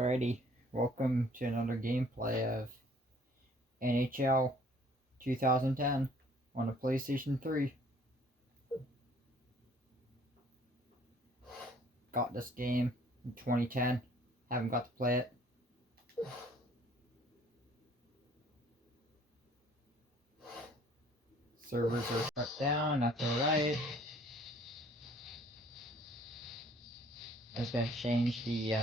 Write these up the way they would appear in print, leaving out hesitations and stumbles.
Alrighty, welcome to another gameplay of NHL 2010 on the PlayStation 3. Got this game in 2010, haven't got to play it. Servers are shut down, that's alright. I was gonna change the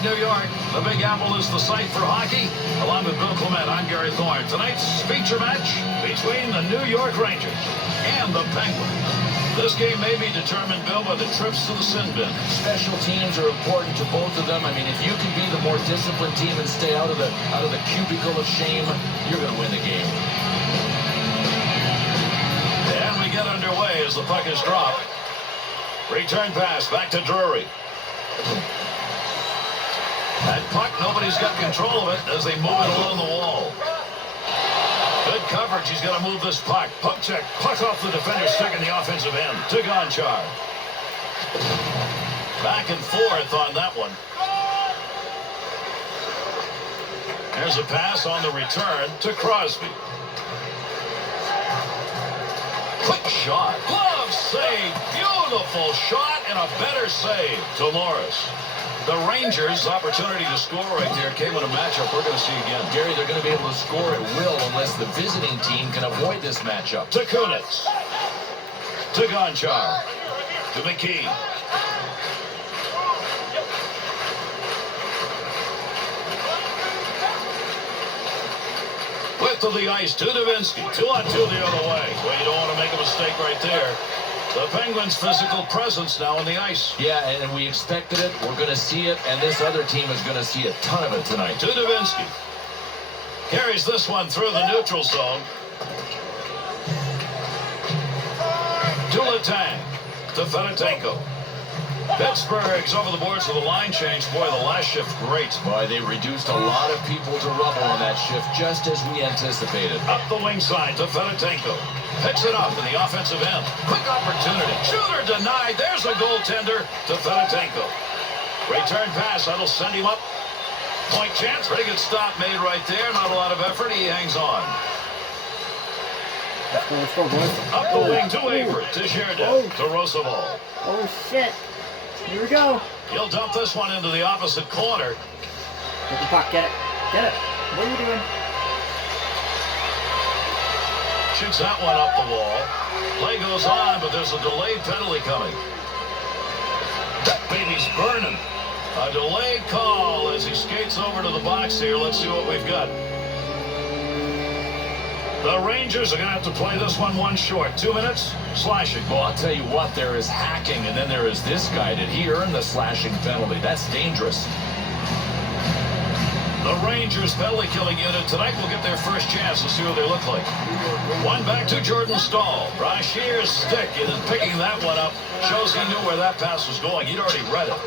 Pittsburgh, New York. The Big Apple is the site for hockey. Along with Bill Clement, I'm Gary Thorne. Tonight's feature match between the New York Rangers and the Penguins. This game may be determined, Bill, by the trips to the sin bin. Special teams are important to both of them. I mean, if you can be the more disciplined team and stay out of the cubicle of shame, you're going to win the game. And we get underway as the puck is dropped. Return pass back to Drury. That puck, nobody's got control of it as they move it along the wall. Good coverage. He's got to move this puck. Puck check. Puck off the defender's stick in the offensive end. To Gonchar. Back and forth on that one. There's a pass on the return to Crosby. Quick shot. Glove save. Beautiful shot and a better save to Morris. The Rangers' opportunity to score right there came in a matchup we're going to see again. Gary, they're going to be able to score at will unless the visiting team can avoid this matchup. To Kunitz. To Gonchar. To McKee. Width of the ice to Davinsky. 2-on-2 the other way. Well, you don't want to make a mistake right there. The Penguins' physical presence now on the ice. Yeah, and we expected it. We're going to see it, and this other team is going to see a ton of it tonight. To Davinsky. Carries this one through the neutral zone. To Letang. To Fedotenko. Pittsburgh's over the boards with a line change. Boy, the last shift, great. Boy, they reduced a lot of people to rubble on that shift, just as we anticipated. Up the wing side to Fedotenko. Picks it up in the offensive end. Quick opportunity. Shooter denied. There's a goaltender to Fedotenko. Return pass. That'll send him up. Point chance. Pretty good stop made right there. Not a lot of effort. He hangs on. Let's go, boys. Up the wing to Avery. To Girardet. To Roosevelt. Oh, shit. Here we go. He'll dump this one into the opposite corner. Get the puck. Get it. Get it. What are you doing? Shoots that one up the wall. Play goes on, but there's a delayed penalty coming. That baby's burning. A delayed call as he skates over to the box here. Let's see what we've got. The Rangers are going to have to play this one short. 2 minutes, slashing. Well, I'll tell you what, there is hacking, and then there is this guy. Did he earn the slashing penalty? That's dangerous. The Rangers penalty killing unit tonight will get their first chance to see what they look like. One back to Jordan Staal. Brashear's stick is picking that one up. Shows he knew where that pass was going. He'd already read it.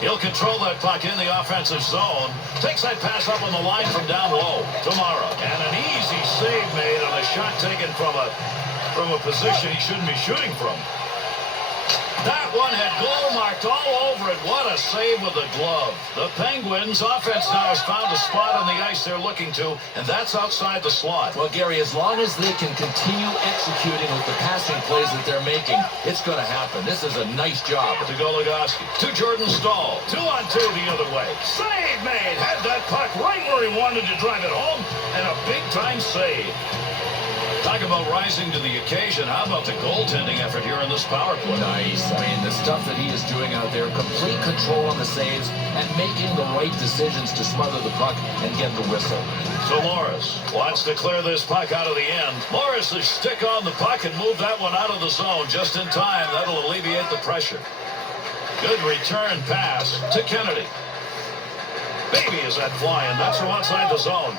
He'll control that puck in the offensive zone. Takes that pass up on the line from down low. Tomorrow. And an easy save made on a shot taken from a position he shouldn't be shooting from. That one had goal marked all over it. What a save with the glove. The Penguins' offense now has found a spot on the ice they're looking to, and that's outside the slot. Well, Gary, as long as they can continue executing with the passing plays that they're making, it's going to happen. This is a nice job. To Goligoski. To Jordan Staal. 2-on-2 the other way. Save made. Had that puck right where he wanted to drive it home, and a big-time save. Talk about rising to the occasion. How about the goaltending effort here in this power play? Nice. I mean, the stuff that he is doing out there, complete control on the saves and making the right decisions to smother the puck and get the whistle. So Morris wants to clear this puck out of the end. Morris will stick on the puck and move that one out of the zone just in time. That'll alleviate the pressure. Good return pass to Kennedy. Baby, is that flying. That's from outside the zone.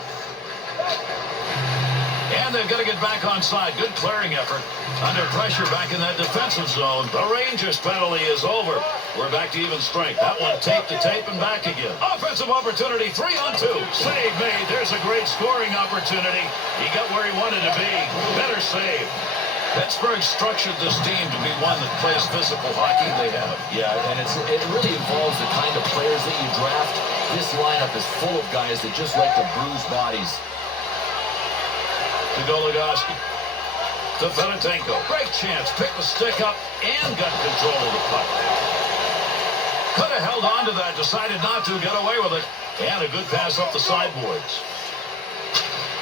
And they've got to get back on side. Good clearing effort. Under pressure back in that defensive zone. The Rangers penalty is over. We're back to even strength. That one tape to tape and back again. Offensive opportunity, 3-on-2. Save made. There's a great scoring opportunity. He got where he wanted to be. Better save. Pittsburgh structured this team to be one that plays physical hockey. They have. Yeah, and it really involves the kind of players that you draft. This lineup is full of guys that just like to bruise bodies. To Goligoski. To Fedotenko. Great chance. Picked the stick up and got control of the puck. Could have held on to that. Decided not to. Get away with it. And a good pass up the sideboards.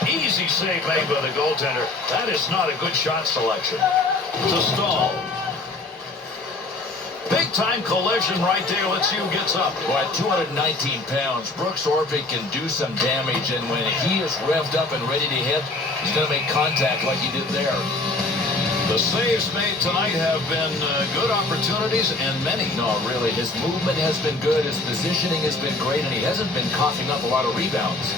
Easy save made by the goaltender. That is not a good shot selection. To Staal. Big Big-time collision right there. Let's see who gets up. Well, at 219 pounds, Brooks Orpik can do some damage, and when he is revved up and ready to hit, he's going to make contact like he did there. The saves made tonight have been good opportunities, and many. No, really, his movement has been good, his positioning has been great, and he hasn't been coughing up a lot of rebounds.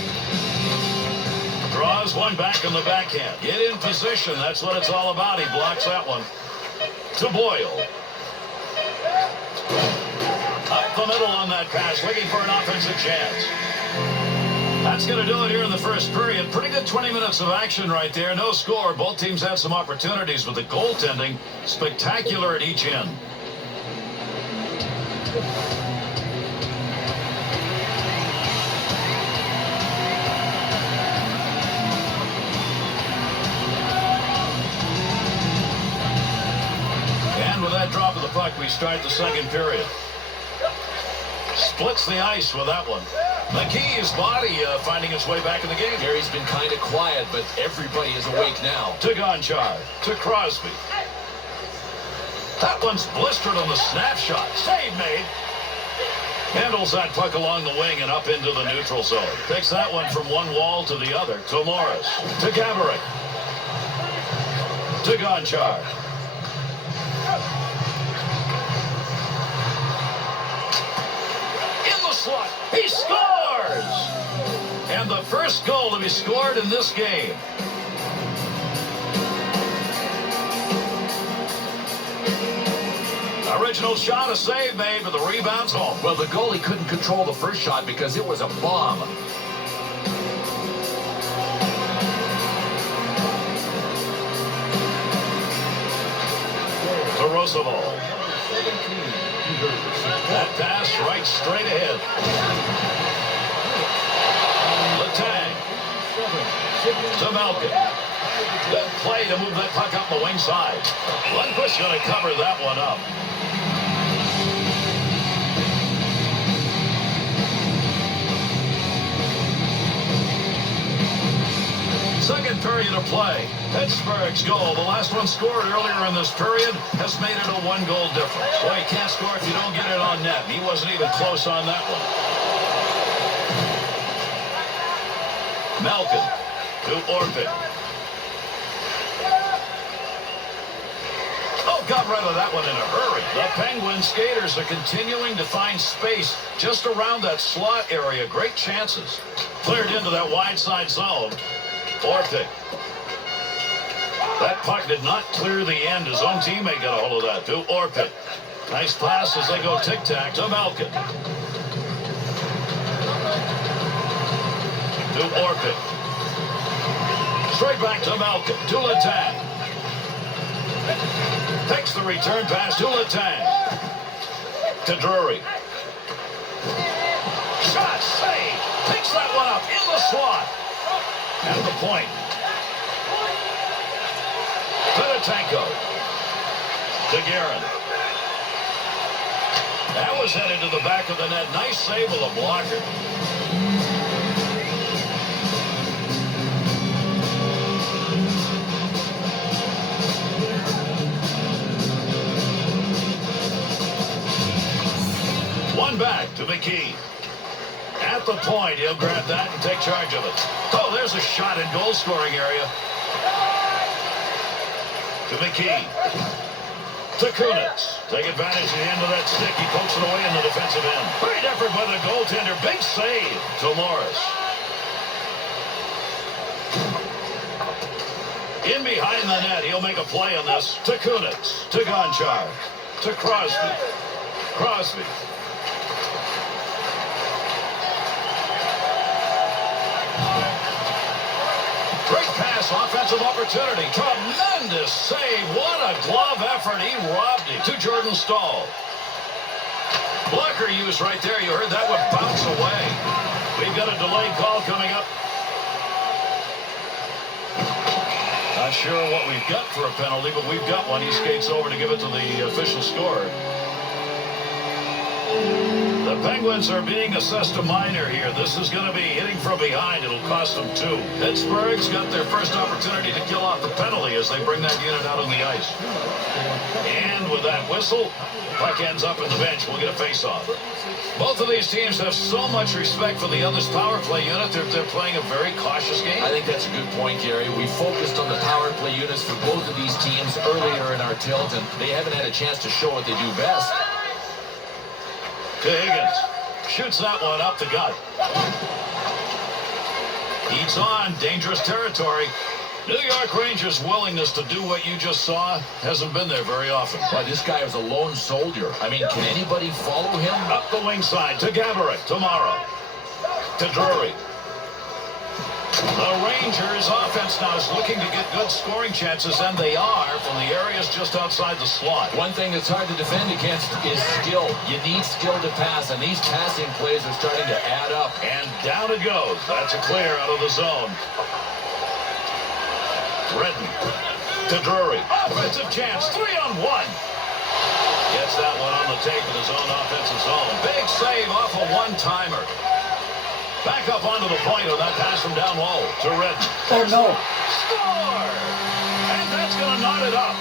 Draws one back on the backhand. Get in position. That's what it's all about. He blocks that one. To Boyle. Up the middle on that pass, looking for an offensive chance. That's going to do it here in the first period. Pretty good 20 minutes of action right there. No score. Both teams had some opportunities, but the goaltending spectacular at each end. And with that drop of the puck, we start the second period. Splits the ice with that one. McKee's body finding its way back in the game. Gary's been kind of quiet, but everybody is awake now. To Gonchar. To Crosby. That one's blistered on the snapshot. Save made. Handles that puck along the wing and up into the neutral zone. Picks that one from one wall to the other. To Morris. To Gaborik. To Gonchar. Slot. He scores! And the first goal to be scored in this game. Original shot, a save made, but the rebound's home. Well, the goalie couldn't control the first shot because it was a bomb. To Roosevelt. That pass right straight ahead. Letang. To Malkin. Good play to move that puck up the wing side. Lundqvist's going to cover that one up. Second period of play. Pittsburgh's goal, the last one scored earlier in this period, has made it a one-goal difference. Boy, you can't score if you don't get it on net. He wasn't even close on that one. Malkin to Orpik. Oh, got rid of that one in a hurry. The Penguin skaters are continuing to find space just around that slot area. Great chances. Cleared into that wide side zone. Orpik. That puck did not clear the end. His own teammate got a hold of that. To Orpik. Nice pass as they go tic-tac to Malkin. To Orpik. Straight back to Malkin. To Letang. Takes the return pass to Letang. To Drury. Shot saved. Picks that one up in the slot. At the point. Fedotenko. To Guerin. That was headed to the back of the net. Nice save with a blocker. One back to McKee. At the point, he'll grab that and take charge of it. Oh, there's a shot in goal scoring area. To McKee. To Kunitz. Take advantage of the end of that stick. He pokes it away in the defensive end. Great effort by the goaltender. Big save to Morris. In behind the net. He'll make a play on this. To Kunitz. To Gonchar. To Crosby. Crosby. Great pass, offensive opportunity. Tremendous save. What a glove effort. He robbed him. To Jordan Staal. Blocker used right there. You heard that one bounce away. We've got a delayed call coming up. Not sure what we've got for a penalty, but we've got one. He skates over to give it to the official scorer. The Penguins are being assessed a minor here. This is going to be hitting from behind. It'll cost them 2. Pittsburgh's got their first opportunity to kill off the penalty as they bring that unit out on the ice. And with that whistle, puck ends up in the bench. We'll get a face-off. Both of these teams have so much respect for the other's power play unit. They're playing a very cautious game. I think that's a good point, Gary. We focused on the power play units for both of these teams earlier in our tilt, and they haven't had a chance to show what they do best. To Higgins. Shoots that one up the gut. He's on dangerous territory. New York Rangers' willingness to do what you just saw hasn't been there very often. But this guy was a lone soldier. I mean, can anybody follow him? Up the wing side to Gaborik. Tomorrow. To Drury. The Rangers' offense now is looking to get good scoring chances, and they are from the areas just outside the slot. One thing that's hard to defend against is skill. You need skill to pass, and these passing plays are starting to add up. And down it goes. That's a clear out of the zone. Redden to Drury. Offensive chance. 3-on-1. Gets that one on the tape in his own offensive zone. Big save off a one-timer. Back up onto the point on that pass from down low to Redden. Oh, no. Score! And that's going to knot it up.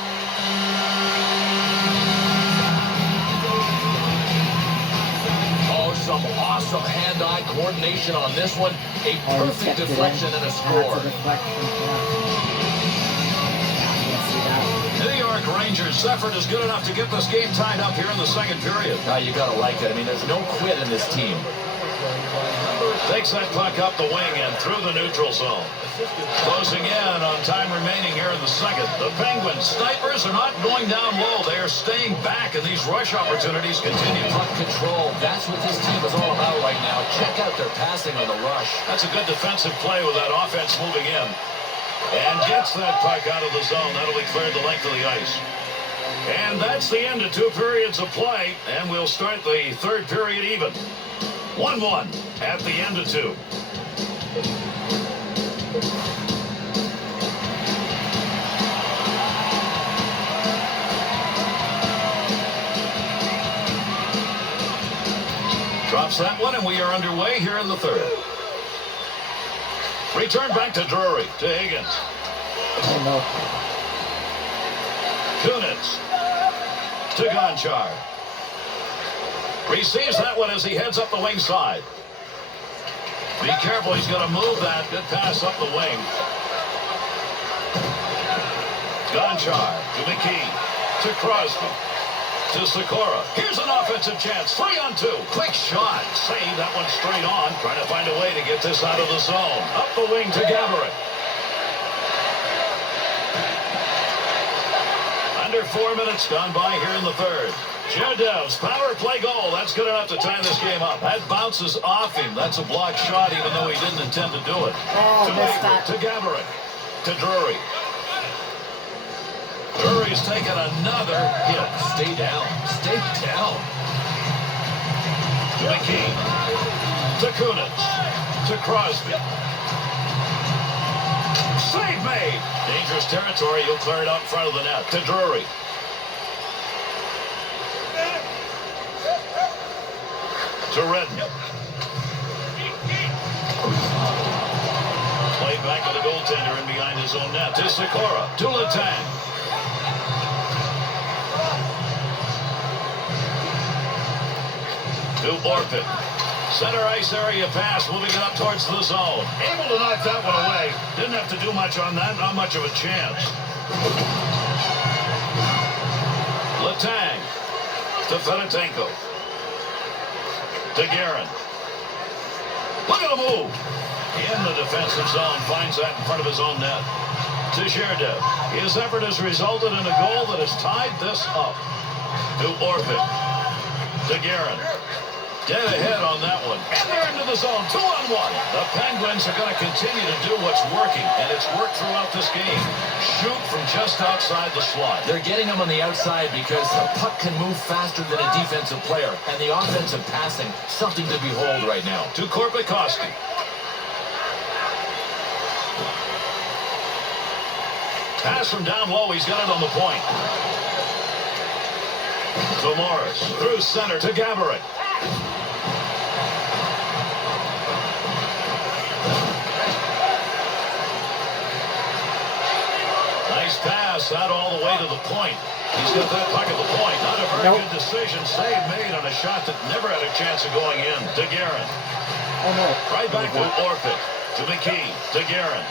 Oh, some awesome hand-eye coordination on this one. A perfect deflection and a score. New York Rangers' effort is good enough to get this game tied up here in the second period. You got to like it. I mean, there's no quit in this team. Takes that puck up the wing and through the neutral zone. Closing in on time remaining here in the second. The Penguins snipers are not going down low. They are staying back, and these rush opportunities continue. Puck control. That's what this team is all about right now. Check out their passing on the rush. That's a good defensive play with that offense moving in. And gets that puck out of the zone. That'll be cleared the length of the ice. And that's the end of 2 periods of play. And we'll start the third period even. 1-1 at the end of 2. Drops that one, and we are underway here in the third. Return back to Drury, to Higgins. Oh, no. Kunitz to Gonchar. Receives that one as he heads up the wing side. Be careful, he's going to move that. Good pass up the wing. Gonchar to McKee. To Crosby. To Sikora. Here's an offensive chance. 3-on-2. Quick shot. Save that one straight on. Trying to find a way to get this out of the zone. Up the wing to Gaborik. Under 4 minutes gone by here in the third. Sherdev's power play goal. That's good enough to tie this game up. That bounces off him. That's a blocked shot, even though he didn't intend to do it. Oh, missed that. To Gaborik. To Drury. Drury's taken another hit. Stay down. Stay down. To McKee. To Kunitz. To Crosby. Save made. Dangerous territory. He'll clear it out in front of the net. To Drury. To Redden. Played back to the goaltender in behind his own net. To Sikora. To Letang. To Orpik. Center ice area pass, moving it up towards the zone. Able to knock that one away. Didn't have to do much on that. Not much of a chance. Letang. To Fedotenko. To Guerin. Look at the move. In the defensive zone. Finds that in front of his own net. To Sherdev. His effort has resulted in a goal that has tied this up. To Orpik. To Guerin. Dead ahead on that one. And they're into the zone. 2-on-1. The Penguins are going to continue to do what's working. And it's worked throughout this game. Shoot from just outside the slot. They're getting them on the outside because the puck can move faster than a defensive player. And the offensive passing, something to behold right now. To Korpikoski. Pass from down low. He's got it on the point. To Morris. Through center to Gaborik. pass out all the way to the point. He's got that puck at the point. Not a very good decision. Save made on a shot that never had a chance of going in. To Guerin. Oh, no. Right back to Orpik. To McKee. To Guerin.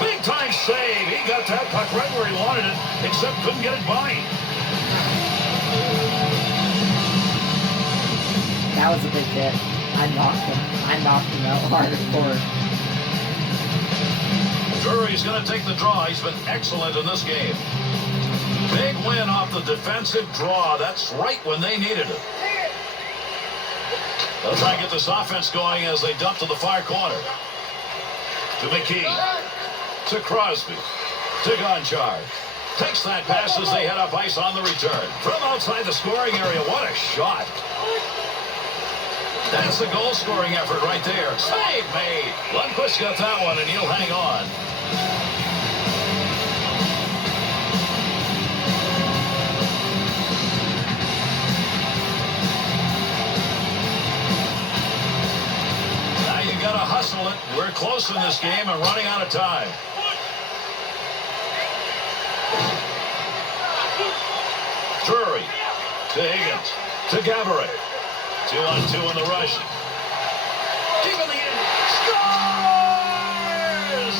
Big time save. He got that puck right where he wanted it, except couldn't get it by him. That was a big hit. I knocked him out hardcore. Drury's going to take the draw. He's been excellent in this game. Big win off the defensive draw. That's right when they needed it. They'll try and get this offense going as they dump to the far corner. To McKee. To Crosby. To Gonchar. Takes that pass as they head up ice on the return. From outside the scoring area. What a shot. That's a goal-scoring effort right there. Save made. Lundqvist got that one, and he'll hang on. Now you got to hustle it. We're close in this game and running out of time. Drury. To Higgins. To Gaborik. 2-on-2 in the rush. Deep in the end. Scores!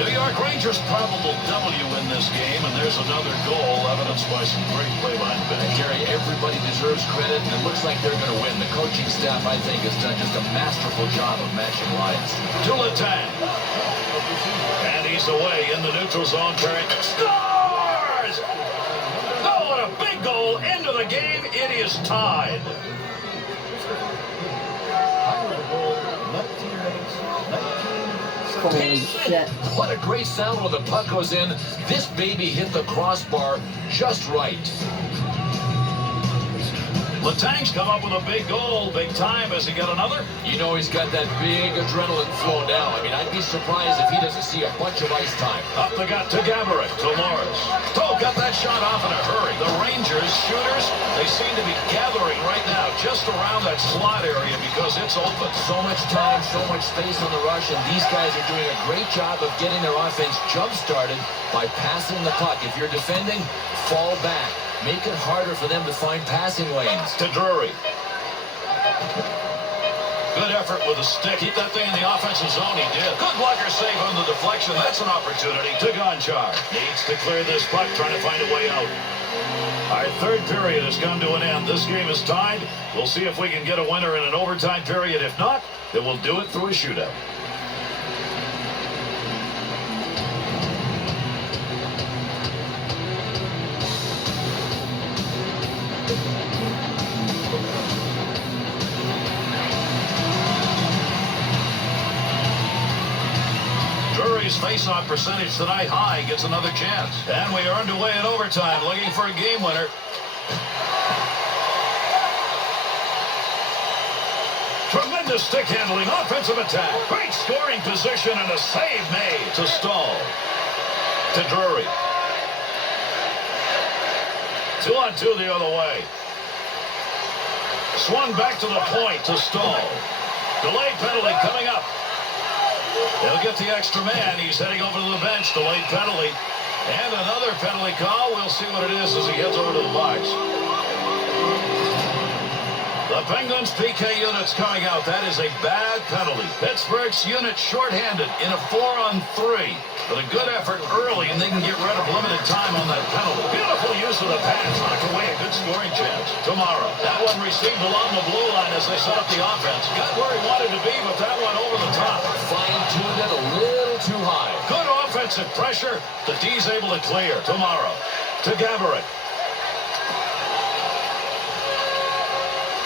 New York Rangers probable W in this game, and there's another goal, evidenced by some great play behind the bench. Gary, everybody deserves credit, and it looks like they're going to win. The coaching staff, I think, has done just a masterful job of matching lines. To Letang. And he's away in the neutral zone. Scores! Oh, what a big goal. End of the game. It is tied. Holy shit. What a great sound when the puck goes in. This baby hit the crossbar just right. Letang's come up with a big goal, big time. Has he got another? You know he's got that big adrenaline flow now. I mean, I'd be surprised if he doesn't see a bunch of ice time. Up the gut to Gaborik, to Lawrence. Oh, got that shot off in a hurry. The Rangers shooters, they seem to be gathering right now just around that slot area because it's open. So much time, so much space on the rush, and these guys are doing a great job of getting their offense jump-started by passing the puck. If you're defending, fall back. Make it harder for them to find passing lanes. To Drury. Good effort with a stick. Keep that thing in the offensive zone. He did. Good blocker save on the deflection. That's an opportunity. To Gonchar. Needs to clear this puck, trying to find a way out. Our third period has come to an end. This game is tied. We'll see if we can get a winner in an overtime period. If not, then we'll do it through a shootout. Face-off percentage tonight high, gets another chance. And we are underway in overtime, looking for a game winner. Tremendous stick handling, offensive attack. Great scoring position and a save made to Stahl. To Drury. 2-on-2 the other way. Swung back to the point to Stahl. Delayed penalty coming up. They'll get the extra man. He's heading over to the bench. Delayed penalty. And another penalty call. We'll see what it is as he gets over to the box. The Penguins' PK unit's coming out. That is a bad penalty. Pittsburgh's unit shorthanded in a 4-on-3. But a good effort early, and they can get rid of limited time on that penalty. Beautiful use of the pass. Knocked away a good scoring chance. Tomorrow. That one received along the blue line as they set up the offense. Got where he wanted to be, but that one over the top. Fine-tuned it a little too high. Good offensive pressure. The D's able to clear. Tomorrow. To Gaborik.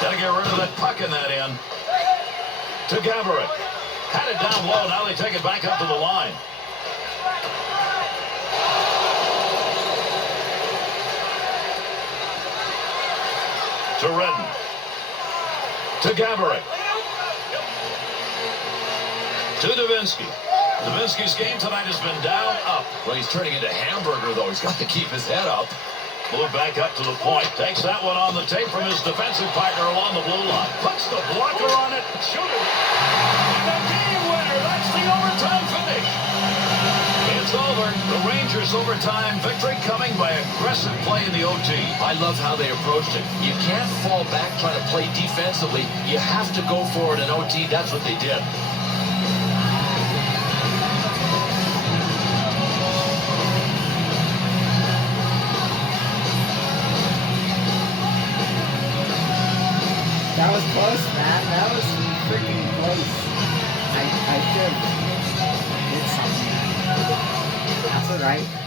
Got to get rid of that puck in that end. To Gaborik. Had it down low. Now they take it back up to the line. To Redden. To Gaborik. To Davinsky. Davinsky's game tonight has been down, up. Well, he's turning into Hamburger, though. He's got to keep his head up. Blew back up to the point. Takes that one on the tape from his defensive partner along the blue line. Puts the blocker on it. Shooter. And a game winner. That's the overtime finish. It's over. The Rangers' overtime victory coming by aggressive play in the OT. I love how they approached it. You can't fall back trying to play defensively. You have to go for it in OT. That's what they did. That was close, Matt. That was freaking close. I should have did something. That's alright.